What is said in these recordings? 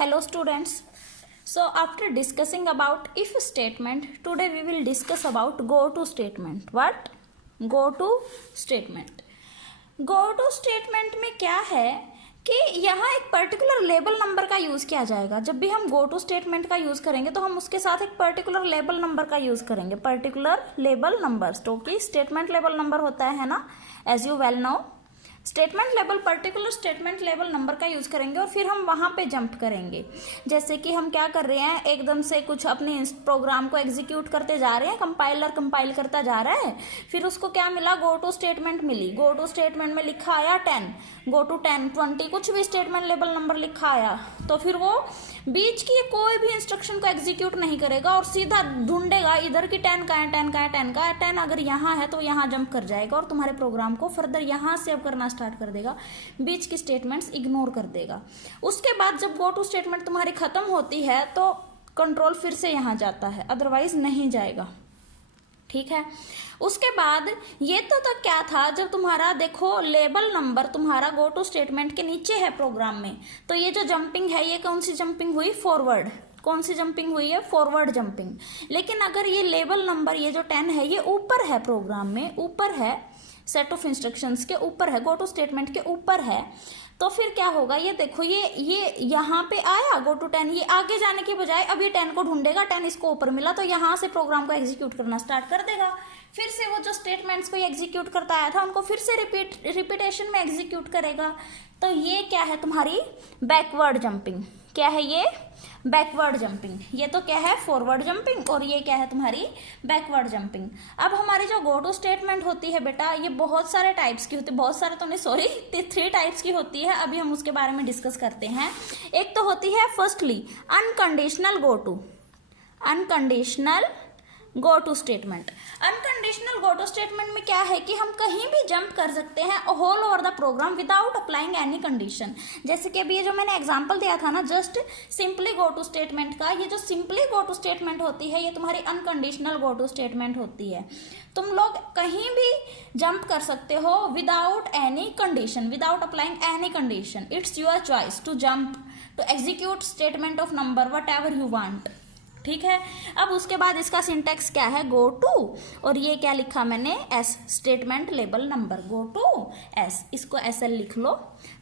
Hello students. So after discussing about if statement, today we will discuss about go to statement. What? Go to statement. Go to statement में क्या है कि यहाँ एक particular label number का use किया जाएगा. जब भी हम गो टू स्टेटमेंट का यूज़ करेंगे तो हम उसके साथ एक पर्टिकुलर लेबल नंबर का यूज़ करेंगे. पर्टिकुलर लेबल नंबर तो कि स्टेटमेंट लेबल नंबर होता है ना, as you well know. Statement label particular statement label number का यूज़ करेंगे और फिर हम वहाँ पे जंप करेंगे. जैसे कि हम क्या कर रहे हैं, एकदम से कुछ अपने प्रोग्राम को एग्जीक्यूट करते जा रहे हैं, कंपाइलर कंपाइल करता जा रहा है, फिर उसको क्या मिला, गो टू स्टेटमेंट मिली. गो टू स्टेटमेंट में लिखा आया 10, गो टू 10, 20, कुछ भी स्टेटमेंट लेबल नंबर लिखा आया, तो फिर वो बीच की कोई भी इंस्ट्रक्शन को एग्जीक्यूट नहीं करेगा और सीधा ढूंढेगा इधर की 10 का है, 10 का है, 10 का है. 10 अगर यहाँ है तो यहाँ जंप कर जाएगा और तुम्हारे प्रोग्राम को फर्दर यहाँ सेव करना स्टार्ट कर देगा, बीच की स्टेटमेंट्स इग्नोर कर देगा. उसके बाद जब गो टू स्टेटमेंट तुम्हारी खत्म होती है तो कंट्रोल फिर से यहाँ जाता है, अदरवाइज नहीं जाएगा. ठीक है. उसके बाद ये तो तक क्या था, जब तुम्हारा देखो लेबल नंबर तुम्हारा गो टू स्टेटमेंट के नीचे है प्रोग्राम में, तो ये जो जंपिंग है ये कौन सी जंपिंग हुई, फॉरवर्ड. कौन सी जंपिंग हुई है, फॉरवर्ड जंपिंग. लेकिन अगर ये लेबल नंबर ये जो 10 है ये ऊपर है प्रोग्राम में, ऊपर है सेट ऑफ इंस्ट्रक्शंस के ऊपर है, गो टू स्टेटमेंट के ऊपर है, तो फिर क्या होगा, ये देखो ये यहाँ पे आया गो टू 10, ये आगे जाने के बजाय अब ये 10 को ढूंढेगा, 10 इसको ऊपर मिला तो यहाँ से प्रोग्राम को एग्जीक्यूट करना स्टार्ट कर देगा. फिर से वो जो स्टेटमेंट्स को एग्जीक्यूट करता आया था उनको फिर से रिपीटेशन में एग्जीक्यूट करेगा. तो ये क्या है तुम्हारी बैकवर्ड जंपिंग. क्या है ये, बैकवर्ड जंपिंग. ये तो क्या है, फॉरवर्ड जंपिंग, और ये क्या है तुम्हारी बैकवर्ड जंपिंग. अब हमारी जो गो टू स्टेटमेंट होती है बेटा, ये बहुत सारे टाइप्स की होती है, बहुत सारे तो नहीं, सॉरी 3 टाइप्स की होती है. अभी हम उसके बारे में डिस्कस करते हैं. एक तो होती है firstly unconditional go to. Unconditional go to statement. Unconditional go to statement में क्या है कि हम कहीं भी जंप कर सकते हैं whole over the program without applying any condition. जैसे कि अभी ये जो मैंने एग्जांपल दिया था ना, just simply go to statement का, ये जो सिंपली गो टू स्टेटमेंट होती है ये तुम्हारी अनकंडीशनल गो टू स्टेटमेंट होती है. तुम लोग कहीं भी जंप कर सकते हो without any condition, without applying any condition. It's your choice to jump to execute statement of number whatever you want. ठीक है. अब उसके बाद इसका सिंटेक्स क्या है, गो टू, और ये क्या लिखा मैंने, S, statement label number, go to S, इसको एस एल लिख लो,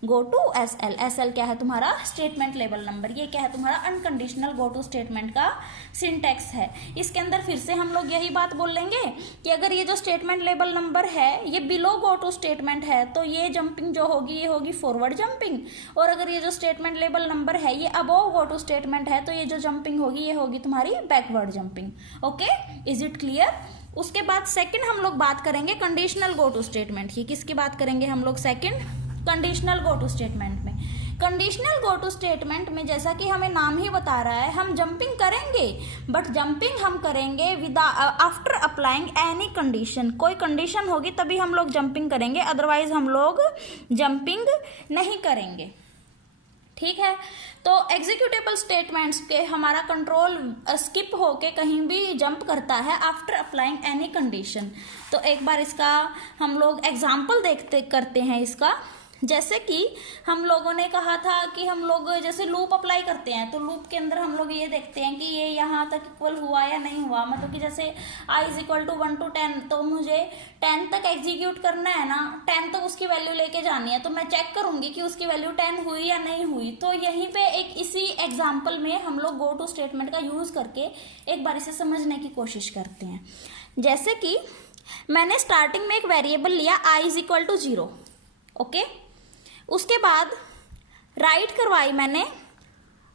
go to S L. S L क्या है तुम्हारा, स्टेटमेंट लेबल नंबर. ये क्या है तुम्हारा अनकंडीशनल गो टू स्टेटमेंट का सिंटेक्स है. इसके अंदर फिर से हम लोग यही बात बोल लेंगे कि अगर ये जो स्टेटमेंट लेबल नंबर है ये बिलो गो टू स्टेटमेंट है तो ये जंपिंग जो होगी ये होगी फॉरवर्ड जंपिंग, और अगर ये जो स्टेटमेंट लेबल नंबर है ये अबोव गो टू स्टेटमेंट है तो ये जो जंपिंग होगी ये होगी तुम्हारी backward jumping. Okay, is it clear. उसके बाद सेकंड हम लोग बात करेंगे कंडीशनल गो टू स्टेटमेंट की. किसकी बात करेंगे हम लोग, second conditional go to statement में. कंडीशनल गो टू स्टेटमेंट में जैसा कि हमें नाम ही बता रहा है, हम जंपिंग करेंगे, बट जंपिंग हम करेंगे with after applying any condition. कोई कंडीशन होगी तभी हम लोग जंपिंग करेंगे, अदरवाइज हम लोग जंपिंग नहीं करेंगे. ठीक है. तो एग्जीक्यूटेबल स्टेटमेंट्स के हमारा कंट्रोल स्किप होके कहीं भी जंप करता है आफ्टर अप्लाइंग एनी कंडीशन. तो एक बार इसका हम लोग एग्जाम्पल करते हैं इसका. जैसे कि हम लोगों ने कहा था कि हम लोग जैसे लूप अप्लाई करते हैं, तो लूप के अंदर हम लोग ये देखते हैं कि ये यहाँ तक इक्वल हुआ या नहीं हुआ. मतलब कि जैसे i is equal to 1 to 10, तो मुझे 10 तक एग्जीक्यूट करना है ना, 10 तक उसकी वैल्यू लेके जानी है, तो मैं चेक करूंगी कि उसकी वैल्यू 10 हुई या नहीं हुई. तो यहीं पे एक इसी एग्जाम्पल में हम लोग गो टू स्टेटमेंट का यूज करके एक बार इसे समझने की कोशिश करते हैं. जैसे कि मैंने स्टार्टिंग में एक वेरिएबल लिया i is equal to 0. Okay. उसके बाद राइट करवाई मैंने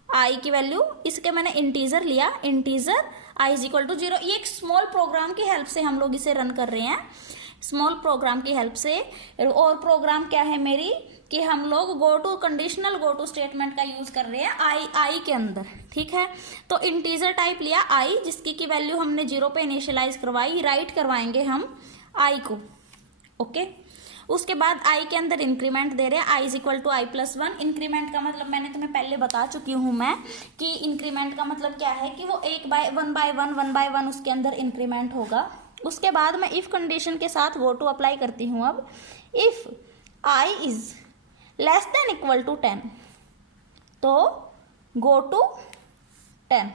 i की वैल्यू, इसके मैंने इंटीजर लिया, integer i is equal to 0. ये एक स्मॉल प्रोग्राम की हेल्प से हम लोग इसे रन कर रहे हैं, स्मॉल प्रोग्राम की हेल्प से. और प्रोग्राम क्या है मेरी, कि हम लोग go to conditional go to statement का यूज कर रहे हैं i के अंदर. ठीक है. तो इंटीजर टाइप लिया i, जिसकी की वैल्यू हमने 0 पे इनिशियलाइज करवाई, राइट करवाएंगे हम i को. ओके. उसके बाद i के अंदर इंक्रीमेंट दे रहे हैं, i is equal to i plus 1. Increment का मतलब मैंने तुम्हें पहले बता चुकी हूँ मैं कि इंक्रीमेंट का मतलब क्या है कि वो 1 बाय 1 उसके अंदर इंक्रीमेंट होगा. उसके बाद मैं इफ कंडीशन के साथ गो टू अप्लाई करती हूँ. अब if i is less than equal to 10, तो go to 10,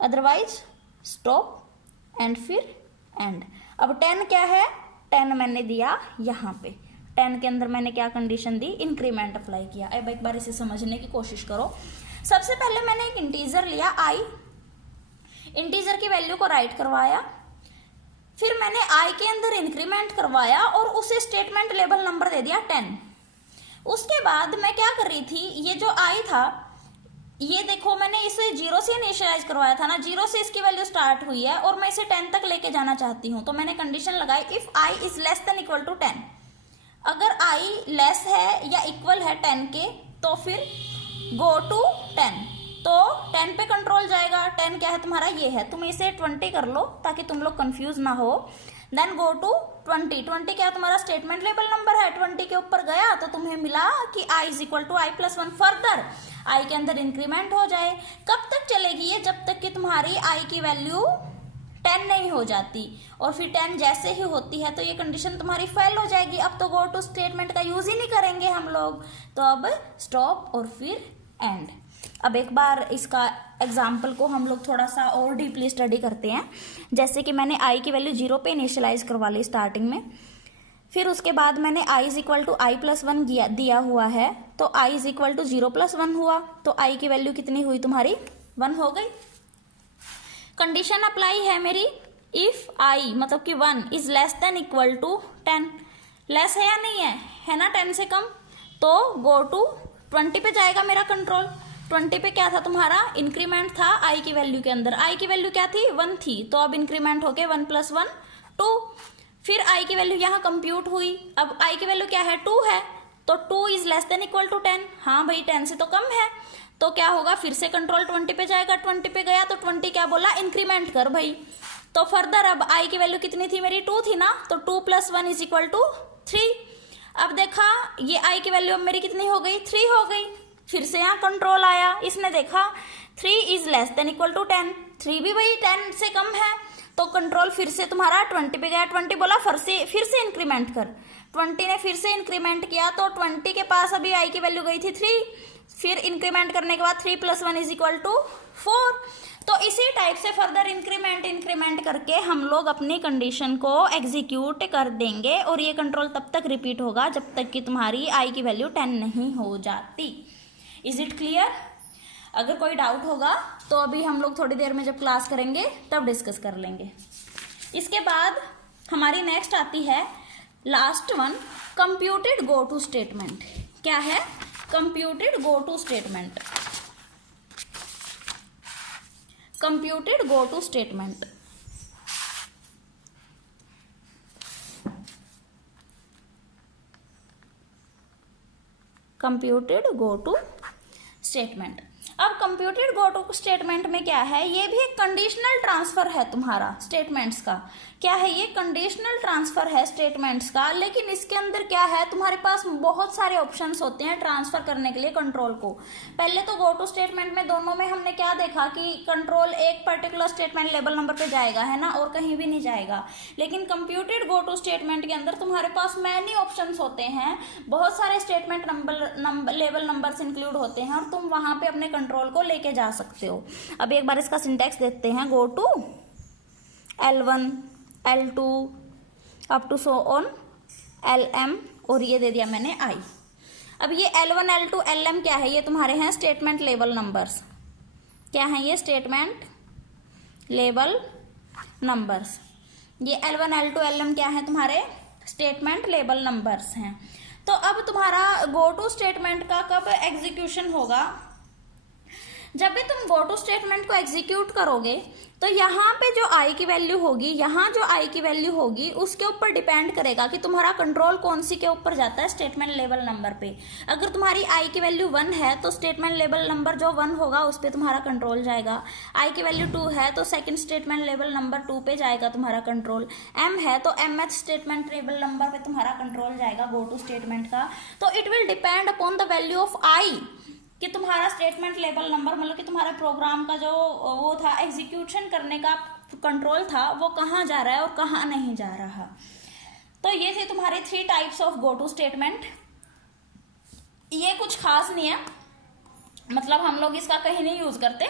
otherwise stop end फिर एंड। अब 10 क्या है, 10 मैंने दिया यहाँ पे, 10 के अंदर मैंने क्या कंडीशन दी, इंक्रीमेंट अप्लाई किया। अब एक बार इसे समझने की कोशिश करो। सबसे पहले मैंने एक इंटीजर लिया i, इंटीजर की वैल्यू को राइट करवाया, फिर मैंने i के अंदर इंक्रीमेंट करवाया और उसे स्टेटमेंट लेबल नंबर दे दिया 10। उसके बाद मैं क्या कर रही थी, ये जो i था, ये देखो मैंने इसे 0 से इनिशियलाइज करवाया था ना, 0 से इसकी वैल्यू स्टार्ट हुई है और मैं इसे 10 तक लेके जाना चाहती हूँ। तो मैंने कंडीशन लगाई if i is less than equal to 10। अगर i लेस है या इक्वल है 10 के तो फिर गो टू 10, तो 10 पे कंट्रोल जाएगा। 10 क्या है तुम्हारा, ये है, तुम इसे 20 कर लो ताकि तुम लोग कंफ्यूज ना हो। देन गो टू 20, 20 क्या तुम्हारा स्टेटमेंट लेबल नंबर है, 20 के ऊपर गया तो तुम्हें मिला कि i is equal to i+1। Further i के अंदर इंक्रीमेंट हो जाए। कब तक चलेगी ये, जब तक कि तुम्हारी i की वैल्यू 10 नहीं हो जाती, और फिर 10 जैसे ही होती है तो ये कंडीशन तुम्हारी फेल हो जाएगी। अब तो गो टू स्टेटमेंट का यूज ही नहीं करेंगे हम लोग, तो अब स्टॉप और फिर एंड। अब एक बार इसका एग्जाम्पल को हम लोग थोड़ा सा और डीपली स्टडी करते हैं। जैसे कि मैंने i की वैल्यू 0 पे इनिशियलाइज करवा ली स्टार्टिंग में, फिर उसके बाद मैंने i is equal to i+1 दिया हुआ है, तो i इज इक्वल टू 0+1 हुआ, तो i की वैल्यू कितनी हुई तुम्हारी, 1 हो गई। कंडीशन अप्लाई है मेरी, इफ i मतलब कि 1 is less than equal to 10, less है या नहीं है ना 10 से कम, तो गो टू 20 पे जाएगा मेरा कंट्रोल। 20 पे क्या था तुम्हारा, इंक्रीमेंट था i की वैल्यू के अंदर, i की वैल्यू क्या थी, 1 थी, तो अब इंक्रीमेंट होके 1+1 2। फिर i की वैल्यू यहाँ कंप्यूट हुई, अब i की वैल्यू क्या है, 2 है, तो 2 is less than equal to 10, हाँ भाई 10 से तो कम है, तो क्या होगा, फिर से कंट्रोल 20 पे जाएगा। 20 पे गया तो 20 क्या बोला, इंक्रीमेंट कर भाई। तो फर्दर अब i की वैल्यू कितनी थी मेरी, 2 थी ना, तो 2+1 इज इक्वल टू 3। अब देखा ये i की वैल्यू अब मेरी कितनी हो गई, 3 हो गई। फिर से यहाँ कंट्रोल आया, इसने देखा 3 is less than equal to 10, 3 भी भाई 10 से कम है, तो कंट्रोल फिर से तुम्हारा 20 पे गया। 20 बोला फिर से इंक्रीमेंट कर, 20 ने फिर से इंक्रीमेंट किया, तो 20 के पास अभी i की वैल्यू गई थी 3, फिर इंक्रीमेंट करने के बाद 3+1 इज इक्वल टू 4। तो इसी टाइप से फर्दर इंक्रीमेंट करके हम लोग अपनी कंडीशन को एग्जीक्यूट कर देंगे, और ये कंट्रोल तब तक रिपीट होगा जब तक कि तुम्हारी i की वैल्यू 10 नहीं हो जाती। Is it clear? अगर कोई डाउट होगा तो अभी हम लोग थोड़ी देर में जब क्लास करेंगे तब डिस्कस कर लेंगे। इसके बाद हमारी नेक्स्ट आती है last one, computed go to statement. क्या है, computed go to statement. Computed go to statement computed go to statement. अब कंप्यूटेड गो टू स्टेटमेंट में क्या है, ये भी एक कंडीशनल ट्रांसफर है तुम्हारा स्टेटमेंट्स का। क्या है, ये कंडीशनल ट्रांसफर है स्टेटमेंट्स का, लेकिन इसके अंदर क्या है, तुम्हारे पास बहुत सारे ऑप्शंस होते हैं ट्रांसफर करने के लिए कंट्रोल को। पहले तो गो टू स्टेटमेंट में दोनों में हमने क्या देखा कि कंट्रोल एक पर्टिकुलर स्टेटमेंट लेबल नंबर पे जाएगा, है ना, और कहीं भी नहीं जाएगा। लेकिन कंप्यूटेड गो टू स्टेटमेंट के अंदर तुम्हारे पास मैनी ऑप्शंस होते हैं, बहुत सारे स्टेटमेंट लेवल नंबर्स इंक्लूड होते हैं, और तुम वहां पे अपने कंट्रोल को लेके जा सकते हो। अब एक बार इसका सिंटैक्स देखते हैं, go to L1 L2 up to so on LM, और ये दे दिया मैंने I। अब ये L1 L2 LM क्या है, ये तुम्हारे हैं स्टेटमेंट लेवल नंबर्स। क्या है ये, स्टेटमेंट लेवल नंबर्स। ये L1 L2 LM क्या है, तुम्हारे स्टेटमेंट लेवल नंबर्स हैं। तो अब तुम्हारा गो टू स्टेटमेंट का कब एग्जीक्यूशन होगा, जब भी तुम गो टू स्टेटमेंट को एग्जीक्यूट करोगे तो यहाँ पे जो i की वैल्यू होगी, यहाँ जो i की वैल्यू होगी उसके ऊपर डिपेंड करेगा कि तुम्हारा कंट्रोल कौन सी के ऊपर जाता है, स्टेटमेंट लेवल नंबर पे। अगर तुम्हारी i की वैल्यू 1 है तो स्टेटमेंट लेवल नंबर जो 1 होगा उस पर तुम्हारा कंट्रोल जाएगा। i की वैल्यू 2 है तो सेकंड स्टेटमेंट लेवल नंबर 2 पे जाएगा तुम्हारा कंट्रोल। m है तो mth स्टेटमेंट लेवल नंबर पे तुम्हारा कंट्रोल जाएगा गो टू स्टेटमेंट का। तो it will depend upon the value of i कि तुम्हारा स्टेटमेंट लेवल नंबर, मतलब कि तुम्हारा प्रोग्राम का जो वो था एग्जीक्यूशन करने का कंट्रोल था, वो कहाँ जा रहा है और कहाँ नहीं जा रहा। तो ये थे तुम्हारे 3 types of go to statement. ये कुछ खास नहीं है, मतलब हम लोग इसका कहीं नहीं यूज़ करते,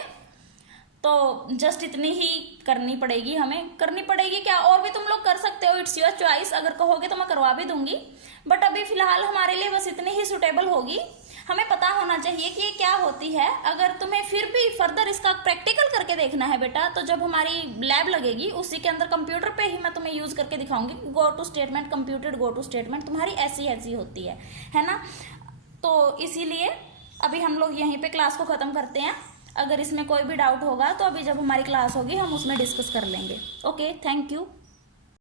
तो जस्ट इतनी ही करनी पड़ेगी, हमें करनी पड़ेगी। क्या और भी तुम लोग कर सकते हो, इट्स योर चॉइस, अगर कहोगे तो मैं करवा भी दूंगी, बट अभी फिलहाल हमारे लिए बस इतनी ही सुटेबल होगी। हमें पता होना चाहिए कि ये क्या होती है। अगर तुम्हें फिर भी फर्दर इसका प्रैक्टिकल करके देखना है बेटा, तो जब हमारी लैब लगेगी उसी के अंदर कंप्यूटर पे ही मैं तुम्हें यूज करके दिखाऊंगी। Go to statement, computed go to statement तुम्हारी ऐसी ऐसी होती है ना। तो इसीलिए अभी हम लोग यहीं पे क्लास को ख़त्म करते हैं। अगर इसमें कोई भी डाउट होगा तो अभी जब हमारी क्लास होगी हम उसमें डिस्कस कर लेंगे। Okay, thank you.